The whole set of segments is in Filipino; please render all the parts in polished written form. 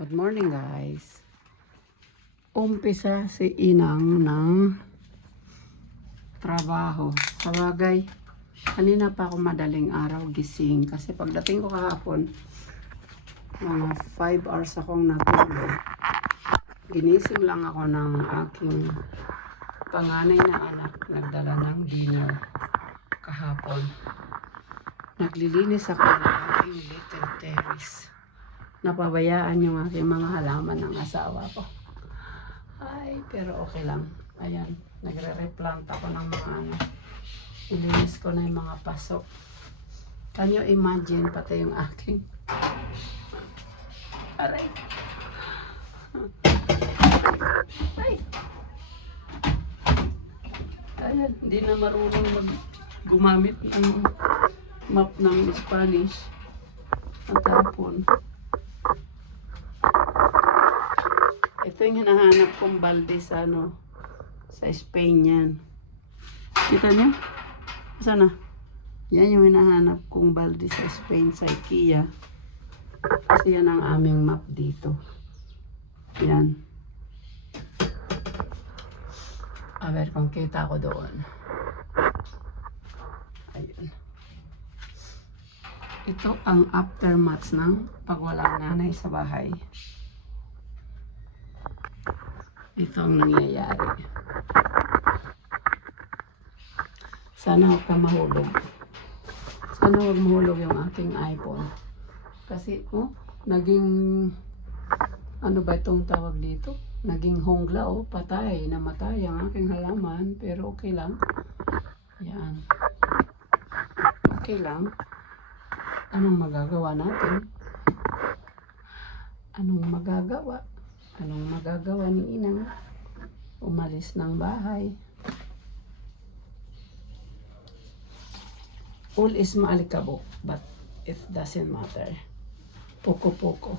Good morning guys. Umpisa si Inang ng trabaho. Sa bagay, kanina pa ako madaling araw gising. Kasi pagdating ko kahapon, mga 5 hours akong natulog. Ginising lang ako ng aking panganay na anak. Nagdala ng dinner kahapon. Naglilinis ako ng aking little terrace. Napabayaan yung aking mga halaman ng asawa ko. Ay, pero okay lang. Ayan, nagre-replant ako ng mga ano. Ilinis ko na yung mga pasok. Can you imagine pati yung aking aray. Ay. Ayan, hindi na marunong gumamit ng map ng Spanish. At tapon. Ito yung hinahanap kong balde sa ano, sa Spain yan. Kita niyo? Saan na? Yan yung hinahanap kong balde sa Spain, sa IKEA. Kasi yan ang aming map dito. Yan. A ver kung kita ko doon. Ayun. Ito ang aftermath ng pag walang nanay sa bahay. Ito ang nangyayari. Sana huwag ka mahulog. Sana huwag mahulog yung aking iPhone. Kasi, naging, ano ba itong tawag dito? Naging hongla, patay, namatay ang aking halaman. Pero okay lang. Yan. Okay lang. Anong magagawa natin? Anong magagawa? Anong magagawa ni Inang? Umalis ng bahay. All is maalikabok, but it doesn't matter. Poco-poco.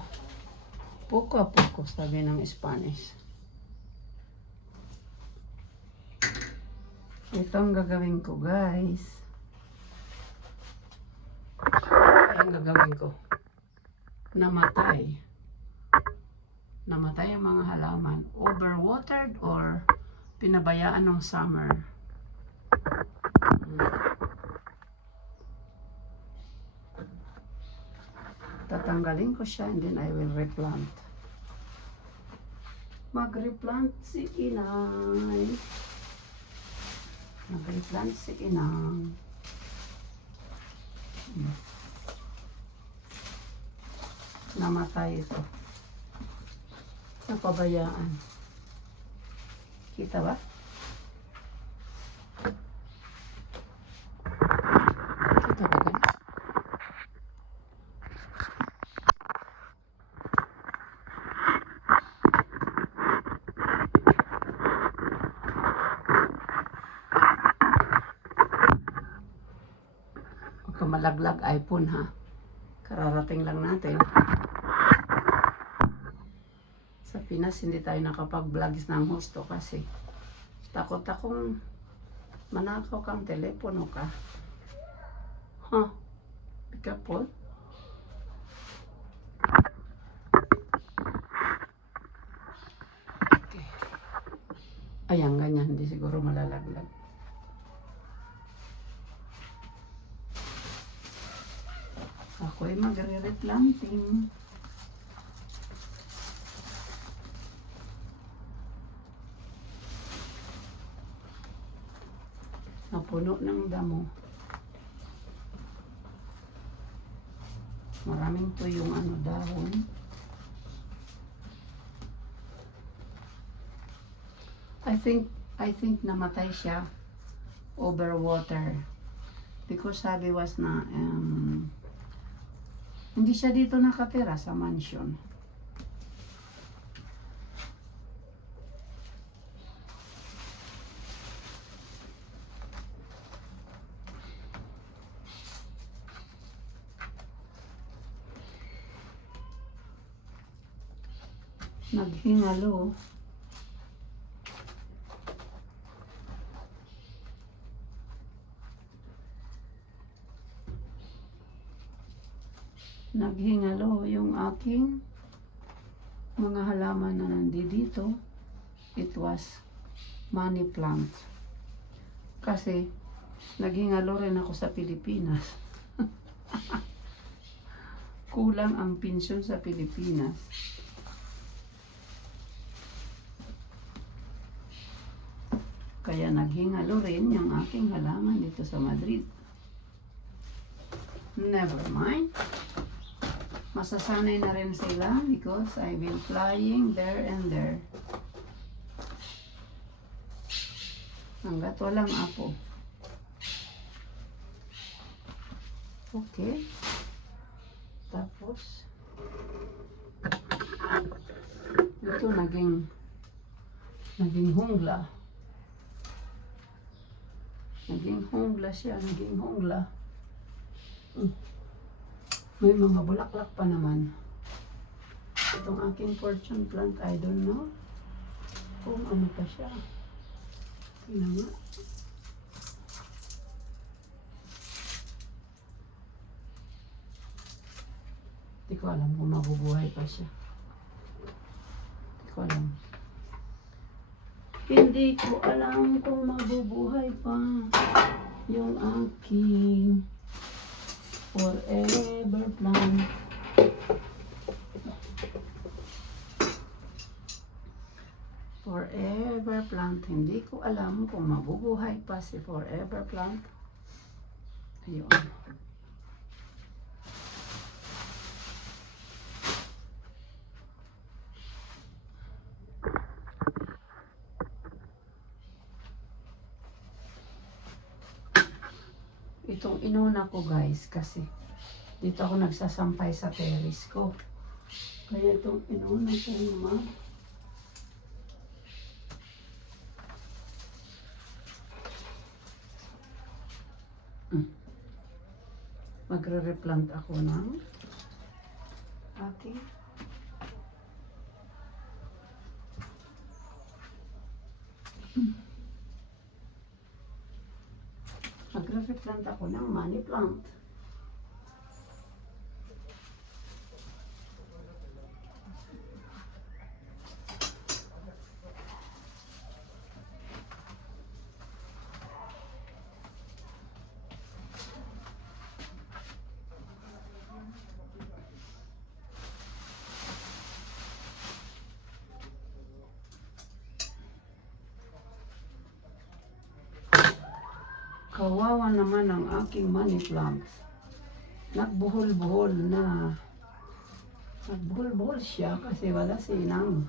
Poco a poco, sabi ng Spanish. Ito ang gagawin ko, guys. Ang gagawin ko. Namatay ang mga halaman. Overwatered or pinabayaan ng summer. Tatanggalin ko siya and then I will replant. Mag-replant si Inay. Mag-replant si Inang. Namatay ito. Napabayaan. Kita ba? Kita ba guys? Huwag ka malaglag iPhone ha. Kararating lang natin. Sa Pinas, hindi tayo nakapag-vlogs ng husto kasi takot akong manakaw kang telepono ka. Be careful. Okay. Ayan, ganyan. Hindi siguro malalaglag. Ako ay magre-replanting. Napuno ng damo. Maraming to yung dahon. I think namatay siya overwater. Because sabi was na hindi siya dito nakatira sa mansion. Naghingalo. Naghingalo yung aking mga halaman na nandito, it was money plant. Kasi, naghingalo rin ako sa Pilipinas. Kulang ang pensyon sa Pilipinas. Kaya naghingalo rin yung aking halaman dito sa Madrid. Never mind. Masasanay na rin sila because I've been flying there and there. Hanggat walang apo. Okay. Tapos, ito naging hungla. Naging hungla siya, naging hungla. May mga bulaklak pa naman. Itong aking fortune plant, I don't know kung ano pa siya. Tingnan nga. Hindi ko alam kung mabubuhay pa siya. Hindi ko alam. Hindi ko alam kung mabubuhay pa yung aking forever plant. Forever plant. Hindi ko alam kung mabubuhay pa si forever plant. Ayun. Itong inuna ko guys kasi dito ako nagsasampay sa terrace ko. Kaya itong inuna ko naman. Magre-replant ako ng aking magre-replant ako ng money plant. Kawawa naman ang aking money plant. Nagbuhol-buhol na. Nagbuhol-buhol siya kasi wala sinang.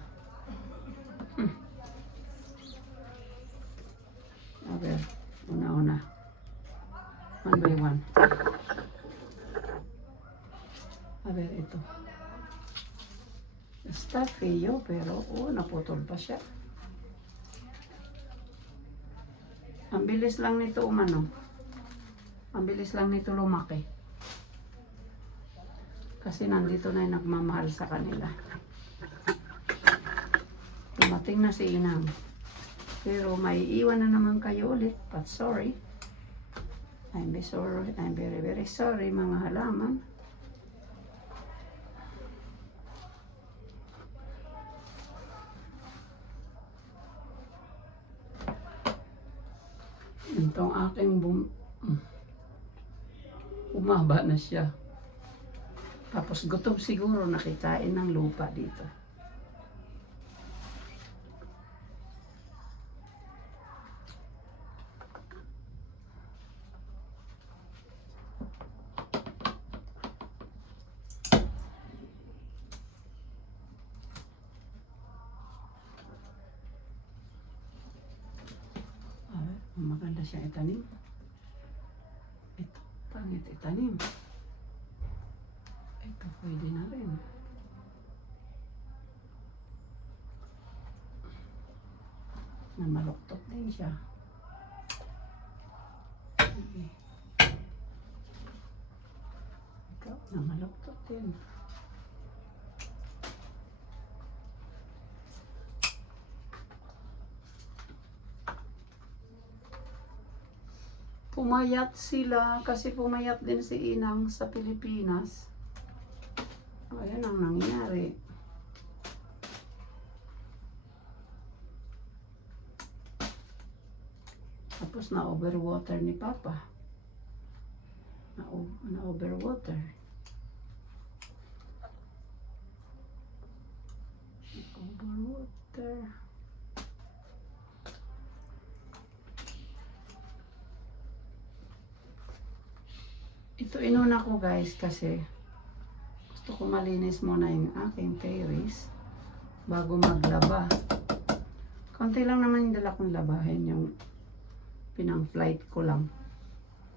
Okay, una-una. One by one. Aber ito. Está feo pero naputol pa siya. Ang bilis lang nito umano. Ang bilis lang nito lumaki. Kasi nandito na yung nagmamahal sa kanila. Dumating na si Inang. Pero may iwan na naman kayo ulit. But sorry. I'm very very sorry mga halaman. Itong aking umaba na siya. Tapos gutom siguro nakitain ng lupa dito. Maganda siya itanim. Ito, pangit itanim. Ito, pwede na rin. Namaluktot din siya. Okay. Ikaw, namaluktot din. Pumayat sila kasi pumayat din si Inang sa Pilipinas. Ayan ang nangyari. Tapos na overwater ni Papa. Na overwater. Overwater. Ito inuna ko guys kasi gusto ko malinis muna yung aking terrace bago maglaba. Konti lang naman yung dala kong labahin, yung pinang flight ko lang.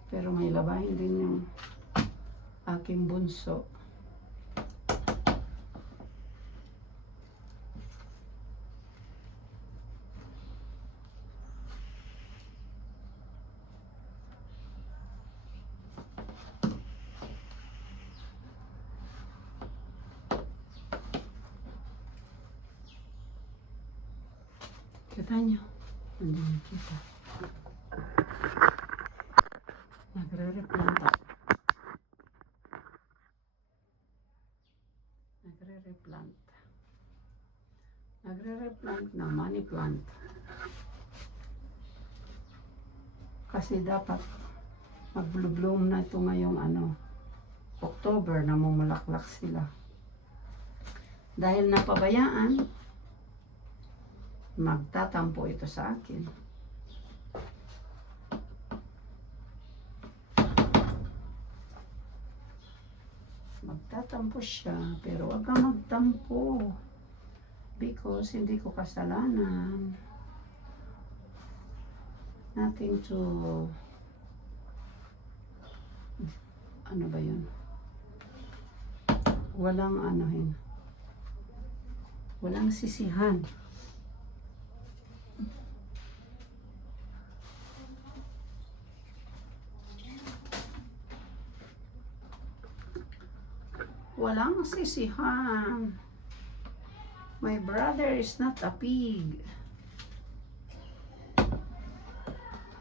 Pero may labahin din yung aking bunso. Kita nyo, nandiyan kita. Nagre-replanta. Nagre-replant ng money plant. Kasi dapat mag-bloom na ito ngayong October, na mumulaklak sila. Dahil napabayaan, magtatampo ito sa akin. Magtatampo siya, pero wag kang magtampo. Because hindi ko kasalanan. Nothing to... Ano ba yun? Walang walang sisihan. Walang sisihan. My brother is not a pig.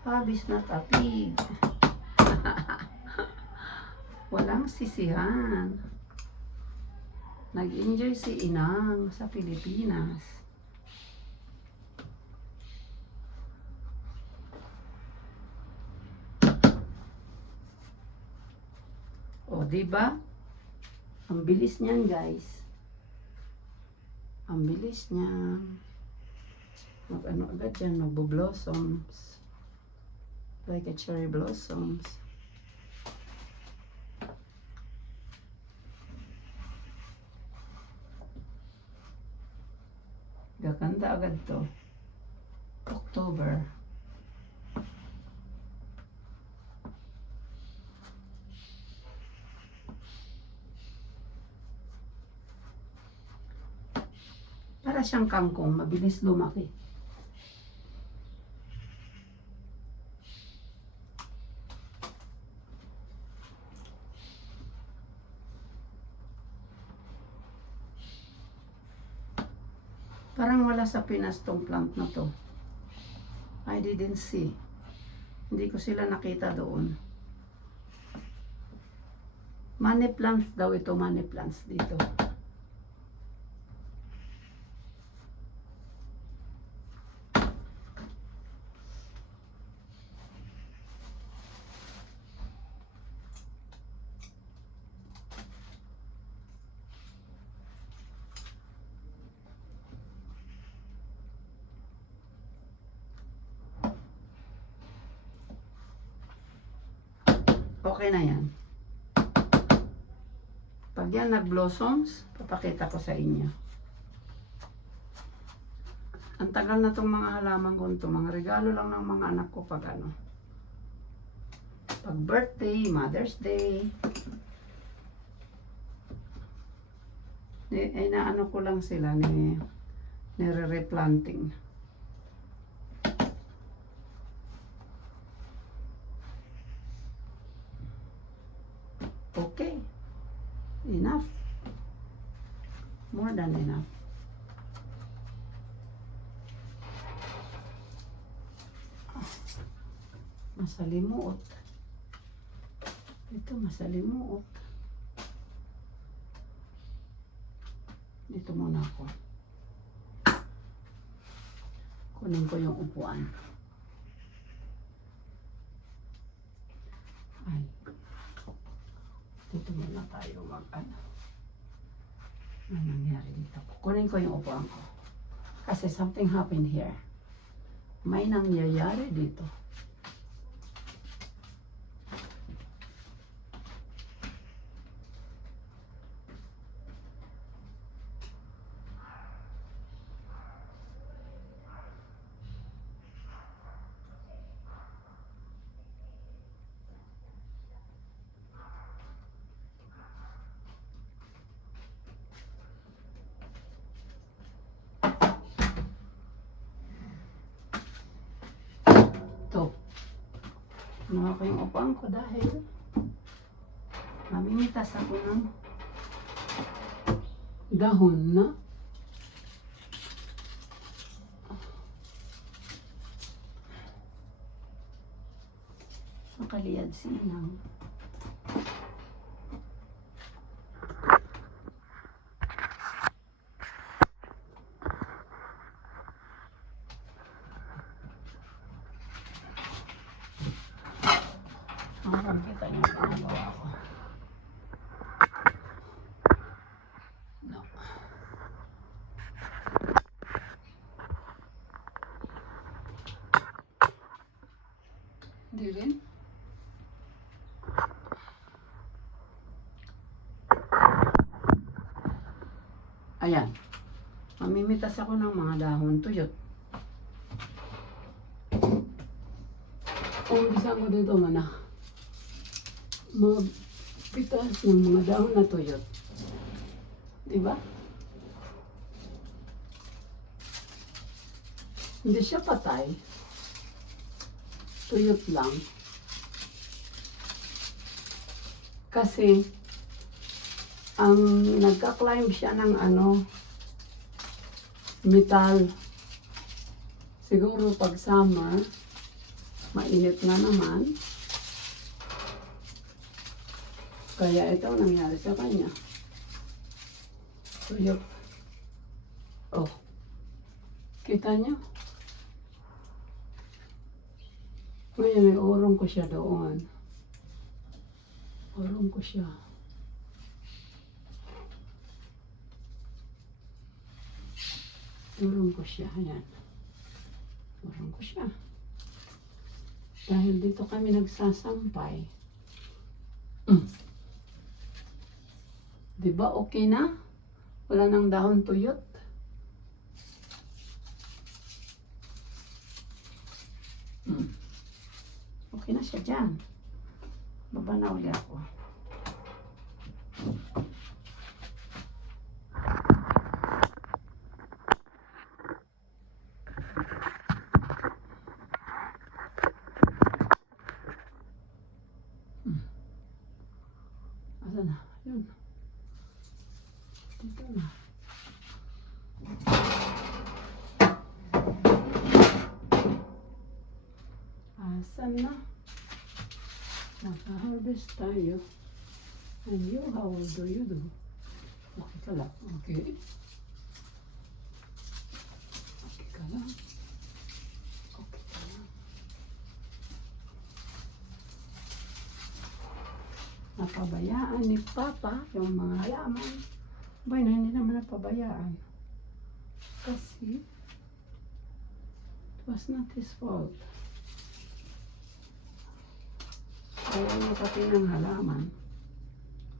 Bob is not a pig. Walang sisihan. Nag-enjoy si Inang sa Pilipinas. O, diba? Ang bilis niyan, guys. Ang bilis niya. Mag-ano agad yan, magbo-blossoms. Like a cherry blossoms. Gaganda agad to. October. Para siyang kangkong, mabilis lumaki. Parang wala sa Pinas tong plant na to. I didn't see. Hindi ko sila nakita doon. Money plants daw ito, money plants dito. Okay na yan. Pag yan nag-blossoms, papakita ko sa inyo. Ang tagal na itong mga halaman ko ito. Mga regalo lang ng mga anak ko pag pag birthday, Mother's Day. Naano ko lang sila nire-replanting. Okay. Enough. More than enough. Masalimuot. Ito masalimuot. Dito muna ako. Kunin ko yung upuan. Dito muna tayo mag-ano. Ano nangyari dito? Kunin ko yung upuan ko. Kasi something happened here. May nangyayari dito. Ito. Nakuha ko yung upuan ko dahil mamimitas ako ng dahon na makaliyad sinang. Kita niyo ang ginagawa ko. No. Hindi rin. Ayan. Mamimitas ako ng mga dahon tuyot. Umpisan ko dito mana. Magpitas ng mga dahon na tuyot. Diba? Hindi siya patay. Tuyot lang. Kasi, ang nagka-climb siya ng metal. Siguro pag summer, mainit na naman. Kaya ito ang nangyari sa kanya. Tuyok. Oh. Kita niyo? Ngayon may urong ko siya doon. Urong ko siya. Urong ko siya. Ayan. Urong ko siya. Dahil dito kami nagsasampay. Diba okay na? Wala nang dahon tuyot. Okay na siya dyan. Baba na uli ako. Asa na? Yun. Dito na. Asan na? Naka-harvest tayo. And you, how do you do? Okay ka lang. Okay. Okay ka lang. Okay ka lang. Napabayaan ni Papa yung mga halaman. Boy, na hindi naman napabayaan. Kasi it was not his fault. Ayaw niya pati ng halaman.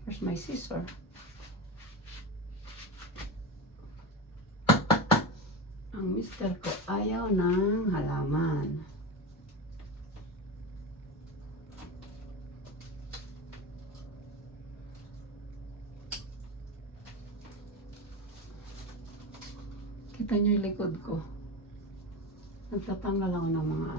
Where's my scissor? Ang mister ko ayaw ng halaman. Kita niyo yung likod ko. Nagtatanggal ako ng mga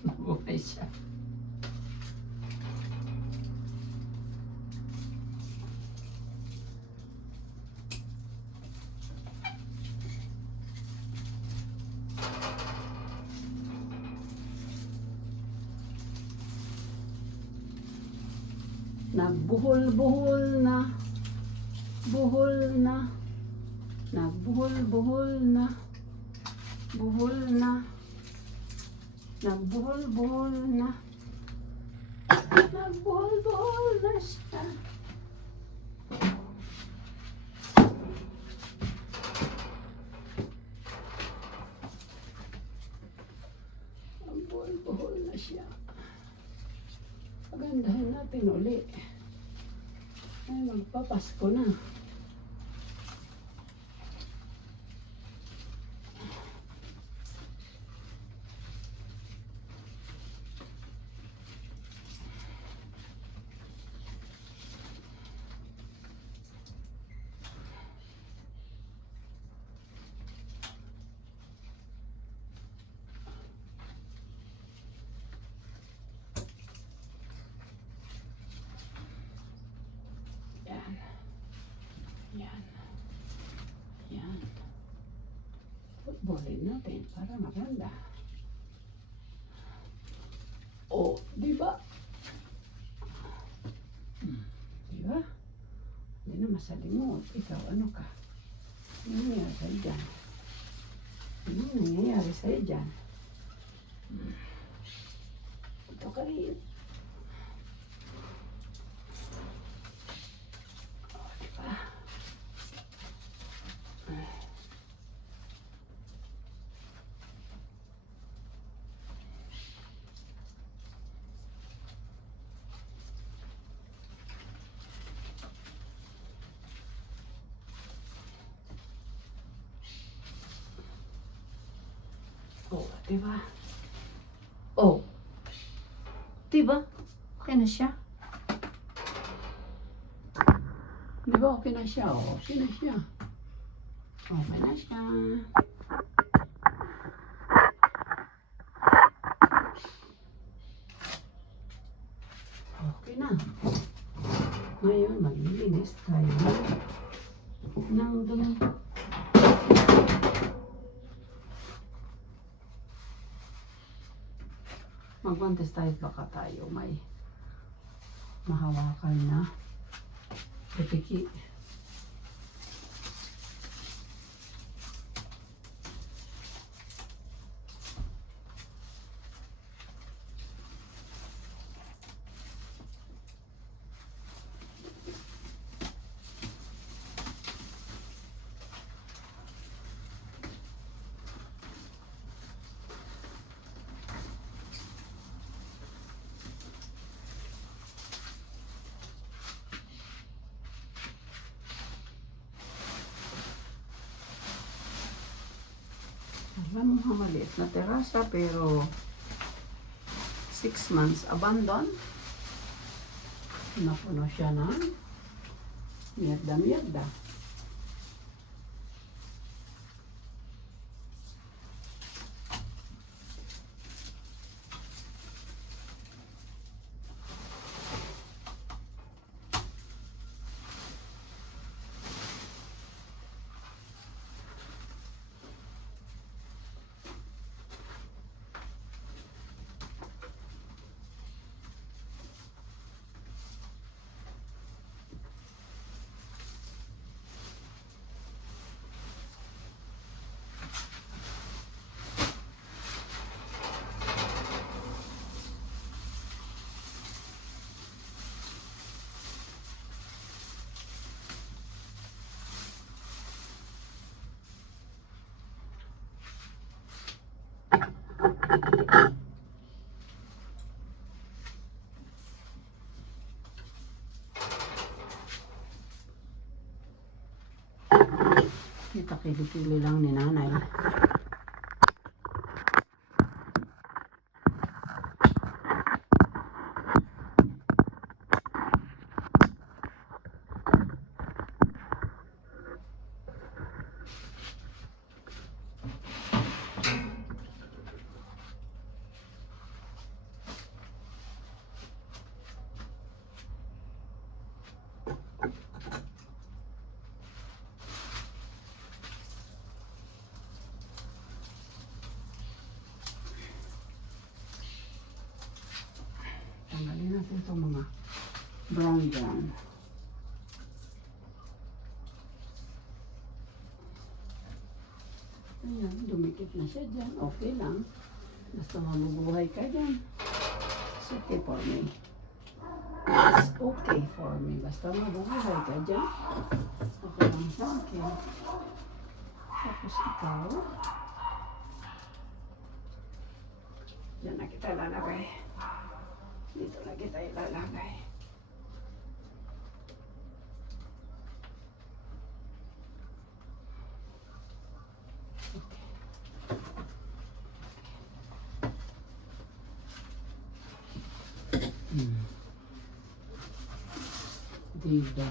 nabuhay siya. Nagbuhol-buhol na. Buhol na. Nagbuhol-buhol na. Buhol na. Nagbuhol-buhol na. Nagbuhol-buhol na siya. Nagbuhol-buhol na siya. Pagandahin natin uli. Ay, magpapasko na. Yan. Yan. Yan. Footballin natin para maganda. Oh, di ba? Di ba? Hindi na masalimot. Ikaw, ano ka? Ano nangyayari sa'yo dyan? Ano nangyayari sa'yo dyan? Ito ka rin. Oh, di ba? Oh, diba? Oh. Diba? Okay na siya. Diba okay na siya? Oh, okay na siya. Okay na siya. Okay na. Ngayon, maglilinis tayo ng dumi. Mag-contest tayo baka tayo may mahawakan na pipiki. Alam mo, maliit na terasa pero 6 months abandon. Napuno siya ng mierda-mierda. Kita kili-kili lang ni nanay. Tanggalin natin itong mga brown. Ayan, dumikit na siya dyan. Okay lang. Basta mabubuhay ka dyan. It's okay for me. It's okay for me. Basta mabubuhay ka dyan. Okay lang sa akin. Tapos ikaw, dyan na kita lalagay. Dito na kita ilalagay. Okay. Diba?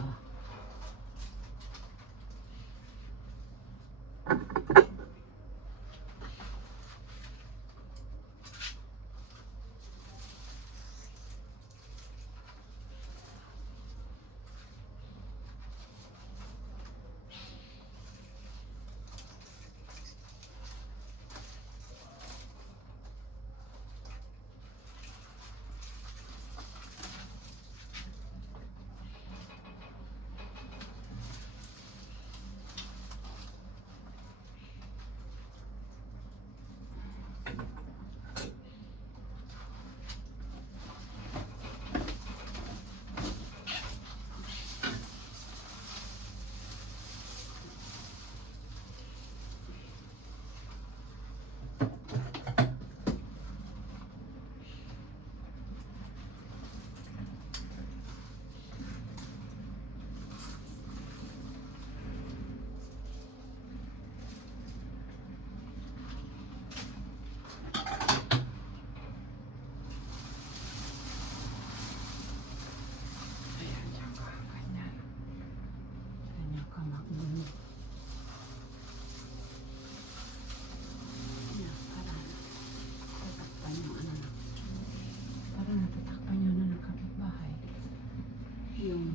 Yung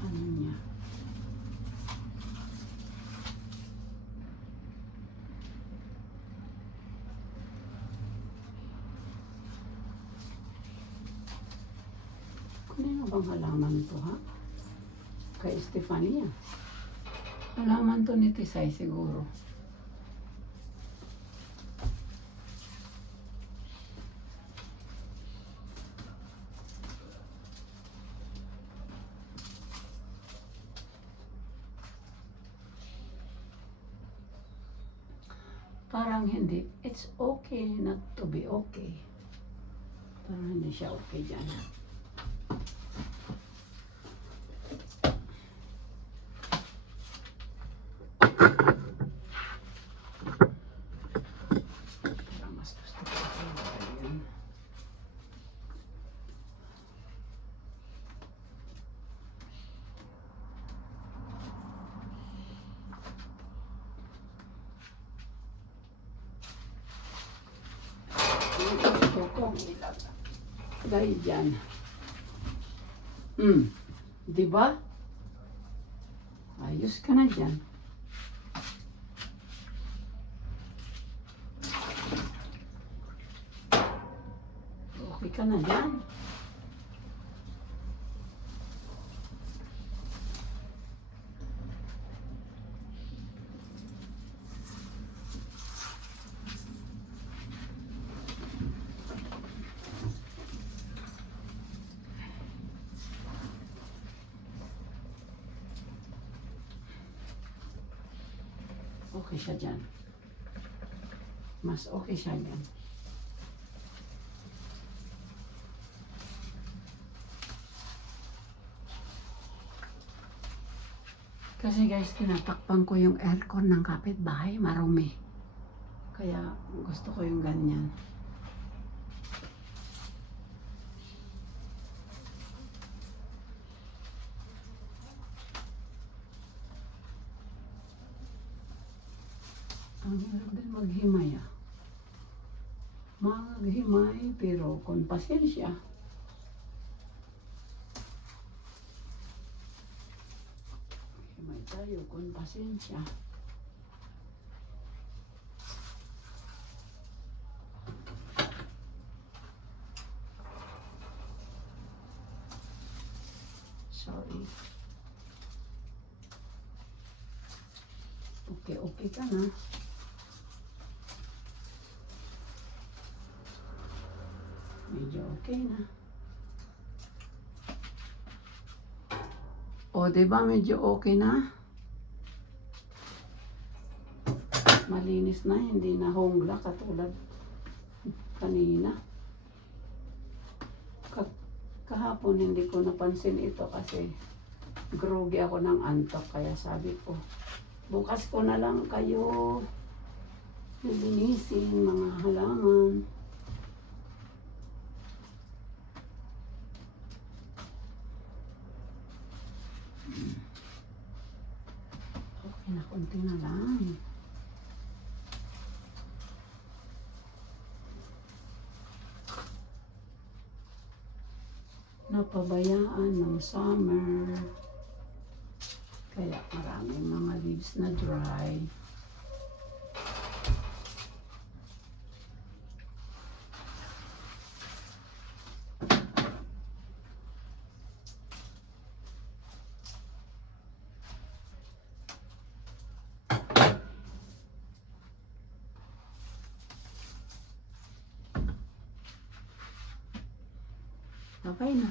ano niya. Kanino bang halaman to, ha? Kay Estefania. Halaman to ni Tisay siguro. Parang hindi. It's okay not to be okay. Parang hindi siya okay dyan. Parang mas gusto ko yan. Gusto kong ilagay dyan. Diba? Ayos ka na dyan. Okay ka na dyan. Okay siya dyan. Mas okay siya dyan. Kasi guys, tinatakpan ko yung aircon ng kapitbahay, marumi. Kaya gusto ko yung ganyan. Ang hirap din maghimay, ah. Maghimay, pero kung pasensya. Himay tayo kung pasensya. Sorry. Okay ka na. Okay na. O, diba medyo okay na? Malinis na, hindi na hongla katulad kanina. Kahapon hindi ko napansin ito kasi groggy ako ng antok. Kaya sabi ko, bukas ko na lang kayo lilinisin mga halaman. Okay na, konti na lang. Napabayaan ng summer. Kaya maraming mga leaves na dry. Okay na.